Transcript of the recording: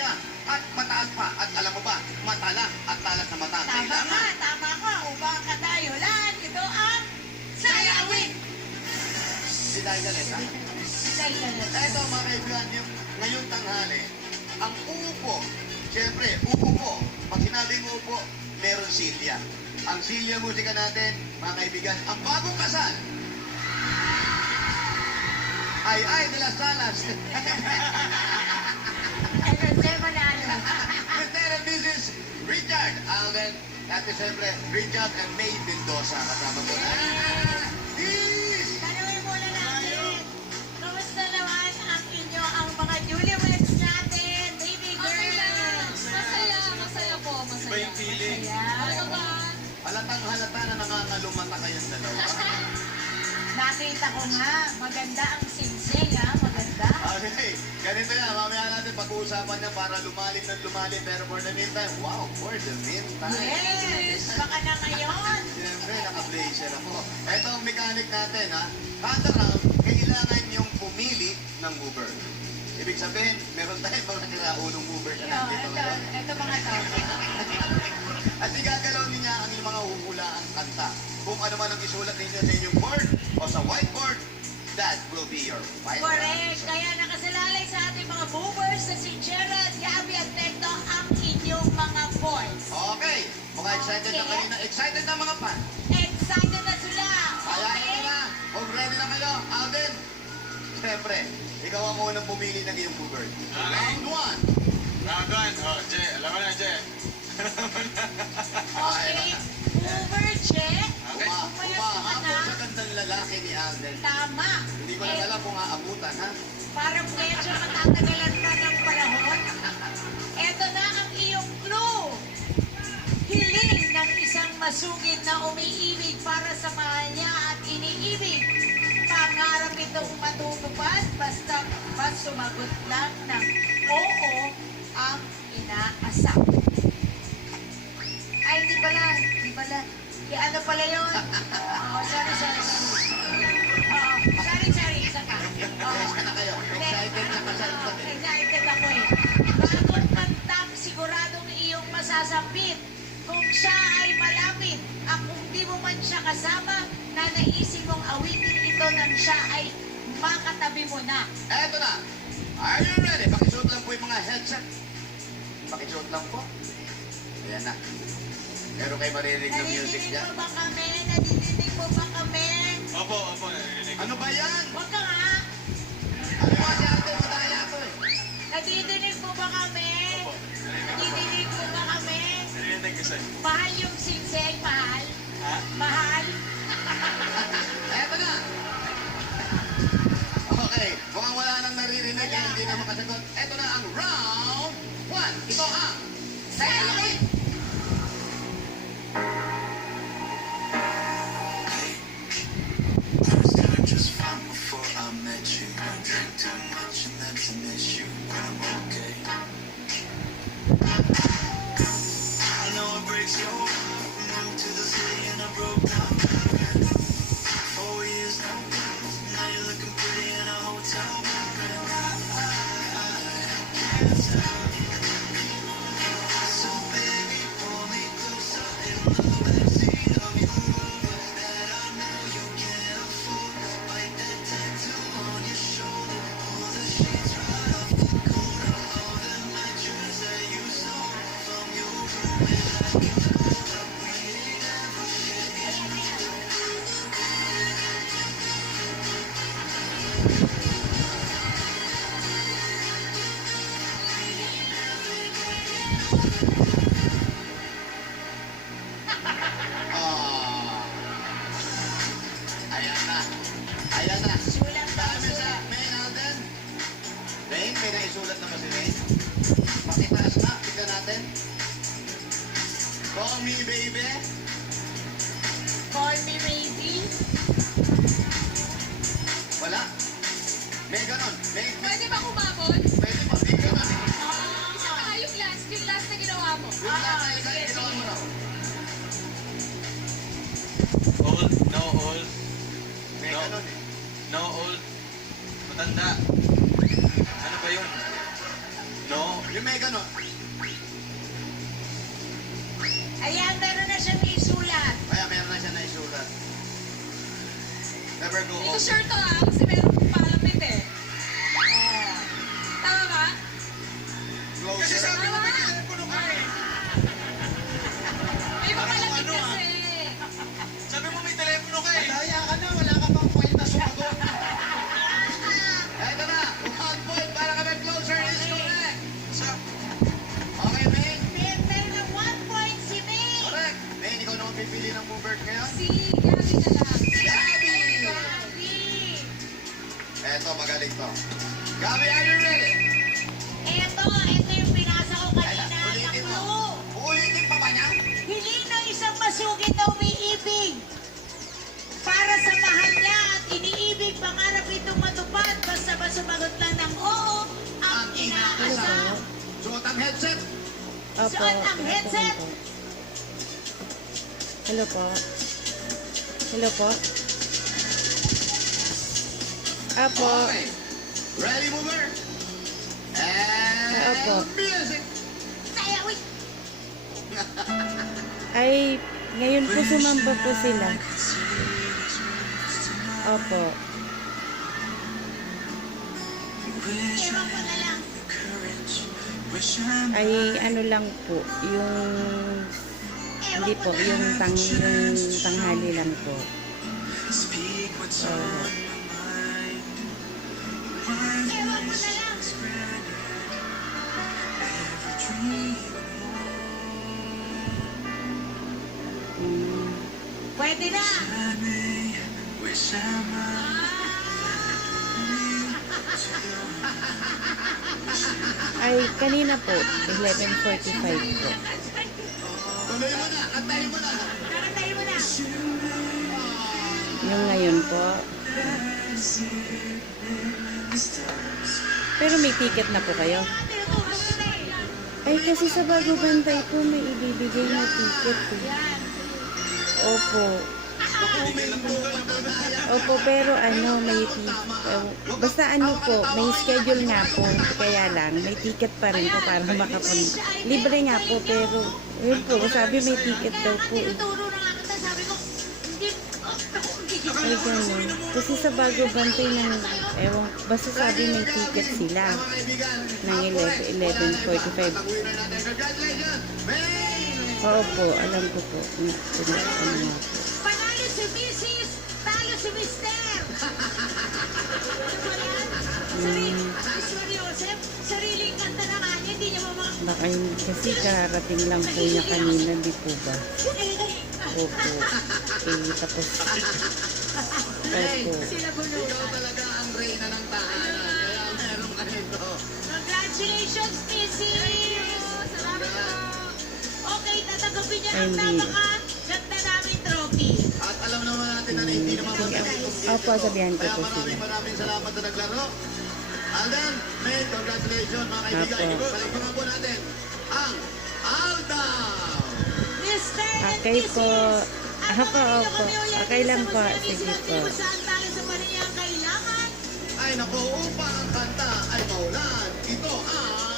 silya at mataas pa. At alam mo ba, mata lang at talas na mata. Tama ka. Upang kadayulan, ito ang sayawin. Si Daidalet, ha? Eto mga kaibigan, ngayong tanghali, ang upo, siyempre, upo. Pag sinabing upo, meron silya. Ang silya musika natin, mga kaibigan, ang bagong kasal ay de las Salas. Mr. and Mrs. Richard Alden, at siyempre, Richard and May Mendoza. Kasama ko na. Peace! Tanungin muna natin, kamusta naman ang inyo, ang mga newlyweds natin, baby girls? Masaya po, masaya. Iba yung feeling. Ano ba? Halatang halata na nangangalumata kayong dalawa. Nakita ko nga, maganda ang singsing ha, maganda. Okay, ganito yan. Mamaya natin pag-uusapan niya para lumalim ng lumalim. Pero for the meantime, wow, for the meantime. Yes, baka na ngayon. Siyempre, naka-blazer ako. Ito ang mechanic natin, ha. Kada round, kailangan yung pumili ng mover. Ibig sabihin, meron tayong mga kinaunong mover na nandito ngayon. Ito mga topic. At igagalaw niya ang yung mga huhulaang kanta. Kung ano man ang isulat ninyo sa inyong board o sa whiteboard, that will be your final Correct. answer. Kaya nakasalalay sa ating mga movers na si Gerald, Gabby at Tecto ang inyong mga boys. Okay, mga excited na Okay. kanina. Excited na mga fan. Excited na sila. Kaya Okay? ito na. Kung ready na kayo, Alden. Siyempre, ikaw ang unang pumili ng iyong mover. Round 1. Round 1. Oh, Jay. Alam mo na, Jay. Okay. Mover, Che. Okay. Umahabol sa gandang lalaki ni Alden. Tama. Hindi ko lang alam kung aabutan, ha? Parang medyo matatagalan na ng panahon. Ito na ang iyong clue. Hiling ng isang masugid na umiibig para sa mahal niya at iniibig. Pangarap itong matutupad basta sumagot lang ng oo ang inaasam. Ay, di pala. Ano pala yun? Sorry. Isa ka. Yes na kayo. Excited na kasal pa din. Excited ako eh. Bagong kantang siguradong iyong masasambit. Kung siya ay malapit, at kung di mo man siya kasama, na naisip mong awitin ito nang siya ay makatabi mo na. Eto na. Are you ready? Pakisuot lang po yung mga headset. Pakisuot lang po. Ayan na. Meron kayo maririnig na music Nadidinig dyan. mo ba kami? Nadidinig mo ba kami? Opo, narinig ko. Ano ba yan? Huwag ka nga. Ano ba si ate? Madaya ko eh. Nadidinig mo ba kami? Opo, narinig ko. Nadidinig mo ba kami? Narinig ko sa'yo. Mahal yung singseng, mahal. Ha? Mahal. Eto na. Okay. Mukhang wala nang naririnig. Kaya hindi na makasagot. Eto na ang round 1. Ito ang sayawin. I was doing just fine before I met you. I drink too much and that's an issue, but I'm okay. I know it breaks your heart. We moved to the city and I broke down. 4 years, no bills. Now you're looking pretty in a hotel room. I can't tell. So baby, pull me closer in the backseat of your Rover that I know you can't afford. Bite that tattoo on your shoulder. Pull the sheets right off the corner of the mattress that you stole from your roommate. I can tell that we ain't ever shit. Ah. Ayan na. Ayan na. Sulat na Dami sa sulat. Main Alden. Main, may naisulat na ba si Main? Pakitaas na. Tignan natin. Call me baby. Call me maybe. Wala. May ganon. May, Pwede ba kumabot? pwede ba? May ganon. Isa pa yung last na ginawa mo. Yung lang ay sige, ginawa mo sige. raw. Old, no old. May No. ganon eh. No old. Matanda. Ano ba yun? No. Yung may ganon. Ayan, meron na siyang isulat. Kaya meron na siya naisulat. Never go Hindi ko home. sure to kasi meron pong palapit eh. Oh. Tama ba? Kasi Closer. sabi mo may telepono ka eh. May Parang palapit ano, kasi. Sabi mo may telepono ka eh. Daya ka na, wala ka pang point na sumagot. Eto na, 1 point para kami closer is correct. Okay, May? Meron na 1 point si May. Correct. May, ikaw naman pipili ng mover ngayon. Si Gabby na lang. Gabi! Gabi. Eto, magaling to. Gabi, are you ready? Ito yung binasa ko kanina na Ulitin mo. clue. Uulitin pa ba niya? Hiling ng isang masugid na umiibig para sa mahal niya at iniibig pangarap itong matupad basta ba sumagot lang ng oo ang inaasam. Suot ang headset. Opo. Suot ang headset. Hello po. Hello po. Apo. Okay. Ready, mover? And Opo. music. Kaya, uy, Ay, ngayon po sumamba po sila. Opo. ewan ko na lang. Ay, ano lang po, yung hindi po, yung tanghali lang po. Oo. Ewan ko na lang. Mm. Pwede na. Ay, kanina po, 11:45 po. Tuloy mo na. Kantahin mo na. Kakantayin mo na. Yung ngayon po. Pero may ticket na po kayo. Tinuturo ko na eh. Ay, kasi sa bago bantay po, may ibibigay na ticket eh. Yan. Opo. Opo, pero ano, may basta ano po, may schedule nga po. Kaya lang, may ticket pa rin po para makapunta. Libre nga po, pero yun po, sabi may ticket daw po eh. Tinuturo na nga kita. Sabi ko, hindi, oh, Ay, ganun. Kasi sa bago bantay ng, ewan, basta sabi may ticket sila Mga kaibigan. ng 11:45. Pag-winner natin. Congratulations. May! Opo, alam ko po. Ano nga. panalo si Mrs. Talo si Mister. Miss Joseph, sariling kanta na nga niya, hindi niya Baka yun, kasi kararating lang po niya kanina, di po ba? Opo. Eh, tapos, opo. Sila bulo. Ikaw talaga ang reyna ng tahanan. Kaya meron ka nito. Congratulations, Mrs. Salamat po. Okay, tatanggapin niya ang Hindi. napaka-ganda namin trophy. At alam naman natin na hindi naman Opo, sabihan ko Kaya po sila. maraming salamat na naglaro. Alden, May, congratulations mga kaibigan. Opo. Paligpungan po natin ang Alda. Mr. and Okay Mrs. po. Abangan Opo, ninyo opo. kami ulit Okay lang sa po. Muslim Sige Islam po. kung saan tayo sa paniyang kailangan. Ay naku, upang ang kanta ay maulan. Ito ang